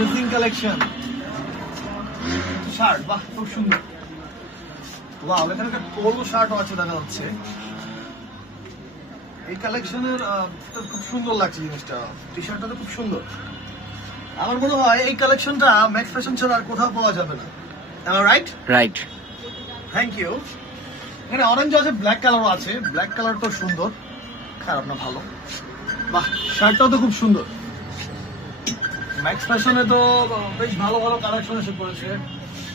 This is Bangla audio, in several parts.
অ্যামেজিং কালেকশন শার্ট, বাহ খুব সুন্দর। ওয়াও, এখানে একটা পোলো শার্টও আছে দেখা যাচ্ছে। এই কালেকশনের খুব সুন্দর লাগছে জিনিসটা, টি শার্টটা খুব সুন্দর। আমার মনে হয় এই কালেকশনটা ম্যাক্স ফ্যাশন ছাড়া আর কোথাও পাওয়া যাবে না। Am I right? Right. Thank you. এখানে অরেঞ্জ আছে, ব্ল্যাক কালারও আছে। ব্ল্যাক কালারটা সুন্দর, খারাপ না, ভালো। বাহ, শার্টটাও তো খুব সুন্দর। ম্যাক্স ফ্যাশনে তো বেশ ভালো ভালো কালেকশন এসে পড়েছে।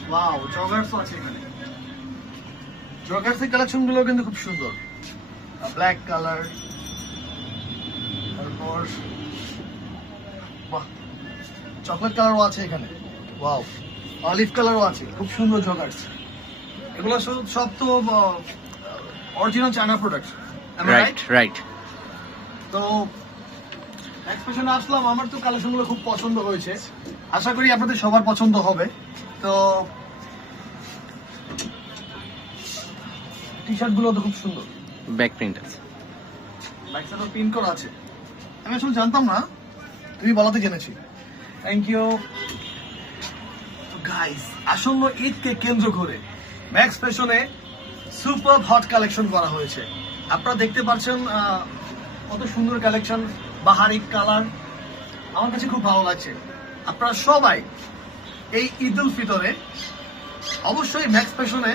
ওয়াও, জগার্সও আছে এখানে। জগার্সের কালেকশন গুলো কিন্তু খুব সুন্দর। ব্ল্যাক কালার, তারপর বাহ চকলেট কালারও আছে এখানে। ওয়াও, অলিভ কালারও আছে, খুব সুন্দর জগার্স। এগুলো সব তো original China product. Right right. তো এক্সপ্রেশনে আসলাম, আমার তো কালেকশনগুলো খুব পছন্দ হয়েছে, আশা করি আপনাদের সবার পছন্দ হবে। তো টি শার্ট গুলো তো খুব সুন্দর, ব্যাক প্রিন্ট আছে, ব্যাক সাইডে পিন করা আছে। আমি আসলে জানতাম না, তুমি বলাতে জেনেছি। Thank you. গাইস, আসন্ন ঈদকে কেন্দ্র করে ম্যাক্স ফ্যাশনে সুপার হট কালেকশন করা হয়েছে। আপনারা দেখতে পাচ্ছেন কত সুন্দর কালেকশন, বাহারি কালার, আমার কাছে খুব ভালো লাগছে। আপনারা সবাই এই ঈদ উল ফিতরে অবশ্যই ম্যাক্স ফ্যাশনে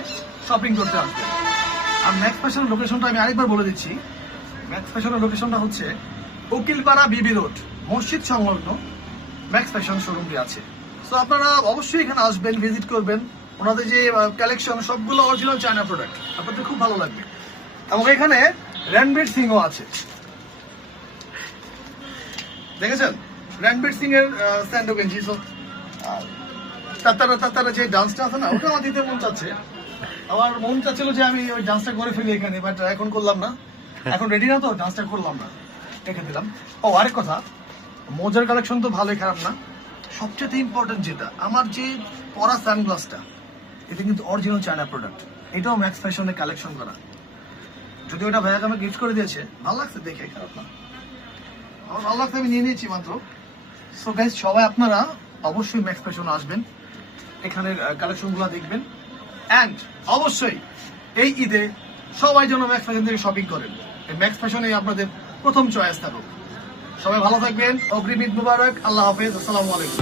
শপিং করতে আসবেন। আর ম্যাক্স ফ্যাশনের লোকেশনটা আমি আরেকবার বলে দিচ্ছি। ম্যাক্স ফ্যাশনের লোকেশনটা হচ্ছে উকিলপাড়া বিবি রোড, মসজিদ সংলগ্ন ম্যাক্স ফ্যাশন শোরুমটি আছে। তো আপনারা অবশ্যই এখানে আসবেন, ভিজিট করবেন। ওনাদের যে কালেকশন সবগুলো অরিজিনাল চায়না প্রোডাক্ট, আপনাদের খুব ভালো লাগবে। এবং এখানে রণবীর সিংও আছে, দেখেছেন রণবীর সিং এর স্যান্ডো গেঞ্জি। তাতারা যে ডান্সটা আছে না, ওটা আমার দিতে মন চাচ্ছে। আমার মন চাচ্ছিল যে আমি ওই ডান্সটা করে ফেলি এখানে, বাট এখন করলাম না, এখন রেডি না, তো ডান্সটা করলাম না, রেখে দিলাম। ও আরেক কথা, মোজার কালেকশন তো ভালোই, খারাপ না। সবচেয়ে ইম্পর্টেন্ট যেটা, আমার যে পরা সানগ্লাসটা, এটা কিন্তু অরিজিনাল চায়না প্রোডাক্ট। এটাও ম্যাক্স ফ্যাশনে কালেকশন করা। যদি ওটা ভাইয়াকে আমি গিফট করে দিয়েছে, ভালো লাগছে দেখে, খারাপ না, আমার ভালো লাগছে, আমি নিয়ে নিয়েছি মাত্র। সো গাইস, সবাই আপনারা অবশ্যই ম্যাক্স ফ্যাশনে আসবেন, এখানের কালেকশনগুলো দেখবেন। অ্যান্ড অবশ্যই এই ঈদে সবাই যেন ম্যাক্স ফ্যাশন থেকে শপিং করেন। এই ম্যাক্স ফ্যাশনে আপনাদের প্রথম চয়েস থাকুক। সবাই ভালো থাকবেন, অগ্রিম ঈদ মুবারক, আল্লাহ হাফেজ, আসসালামু আলাইকুম।